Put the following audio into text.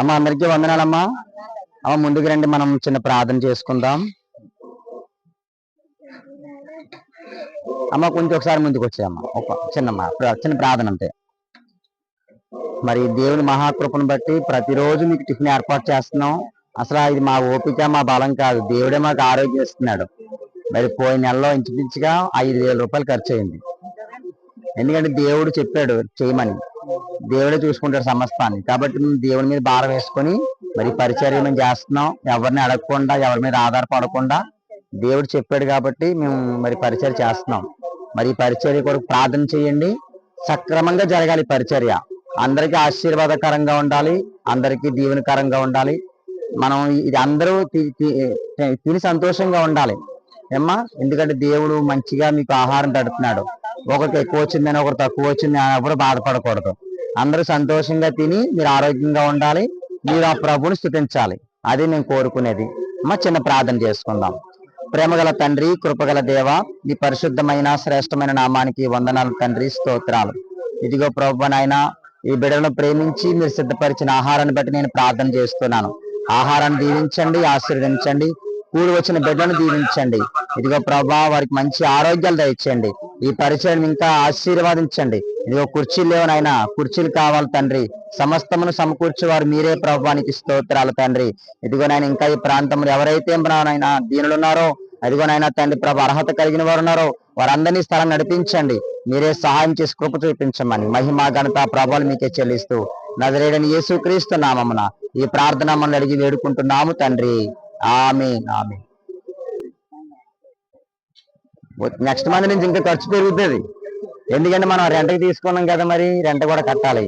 అమ్మ అందరికీ వందనాలమ్మా. అమ్మ ముందుకు రండి, మనం చిన్న ప్రార్థన చేసుకుందాం. అమ్మ కొంచెం ఒకసారి ముందుకు వచ్చాయమ్మా, ఒక చిన్న ప్రార్థన అంతే. మరి దేవుని మహాకృపను బట్టి ప్రతిరోజు మీకు టిఫిన్ ఏర్పాటు చేస్తున్నాం. అసలు ఇది మా ఓపిక, మా బలం కాదు, దేవుడే మాకు ఆరోగ్యం ఇస్తున్నాడు. మరి పోయిన నెలలో ఇంచుమించుగా 5,000 రూపాయలు ఖర్చు అయింది. ఎందుకంటే దేవుడు చెప్పాడు చేయమని, దేవుడే చూసుకుంటాడు సమస్తాన్ని. కాబట్టి మేము దేవుడి మీద భారం వేసుకొని మరి పరిచర్య మేము చేస్తున్నాం. ఎవరిని అడగకుండా, ఎవరి మీద ఆధారపడకుండా దేవుడు చెప్పాడు కాబట్టి మేము మరి పరిచర్య చేస్తున్నాం. మరి ఈ పరిచర్య కొరకు ప్రార్థన చేయండి. సక్రమంగా జరగాలి పరిచర్య, అందరికీ ఆశీర్వాదకరంగా ఉండాలి, అందరికీ దీవెనకరంగా ఉండాలి. మనం ఇది అందరూ తిని సంతోషంగా ఉండాలి ఏమ్మా. ఎందుకంటే దేవుడు మంచిగా మీకు ఆహారం పెడుతున్నాడు. ఒకరికి ఎక్కువ వచ్చిందని, ఒకరు తక్కువ వచ్చింది ఎవరు బాధపడకూడదు. అందరూ సంతోషంగా తిని మీరు ఆరోగ్యంగా ఉండాలి, మీరు ఆ ప్రభుని స్తుతించాలి. అది నేను కోరుకునేది. అమ్మ చిన్న ప్రార్థన చేసుకుందాం. ప్రేమగల తండ్రి, కృపగల దేవ, ఈ పరిశుద్ధమైన శ్రేష్టమైన నామానికి వందనాలు తండ్రి, స్తోత్రాలు. ఇదిగో ప్రభు నాయన, ఈ బిడ్డలను ప్రేమించి మీరు సిద్ధపరిచిన ఆహారాన్ని బట్టి నేను ప్రార్థన చేస్తున్నాను. ఆహారాన్ని దీవించండి, ఆశీర్వదించండి. కూడి వచ్చిన బిడ్డలను దీవించండి. ఇదిగో ప్రభా, వారికి మంచి ఆరోగ్యాలు దయచేయండి. ఈ పరిచయం ఇంకా ఆశీర్వాదించండి. ఇదిగో కుర్చీలు లేవనైనా, కుర్చీలు కావాలి తండ్రి. సమస్తమును సమకూర్చేవారు మీరే ప్రభువానికి స్తోత్రాలు తండ్రి. ఇదిగో నాయన, ఇంకా ఈ ప్రాంతంలో ఎవరైతే నాయన దీనులు ఉన్నారో, అదిగో నాయన తండ్రి ప్రభు అర్హత కలిగిన వారు ఉన్నారో వారందరినీ స్థలం నడిపించండి. మీరే సహాయం చేసి కృప చూపించమని మహిమా ఘనత ప్రభావాలు మీకే చెల్లిస్తూ నజరేయుడైన యేసుక్రీస్తు నామమున ఈ ప్రార్థన మనం అడిగి వేడుకుంటున్నాము తండ్రి. ఆమేన్, ఆమేన్. నెక్స్ట్ మంత్ నుంచి ఇంకా ఖర్చు పెరుగుతుంది. ఎందుకంటే మనం రెంట్కి తీసుకున్నాం కదా, మరి రెంట్ కూడా కట్టాలి.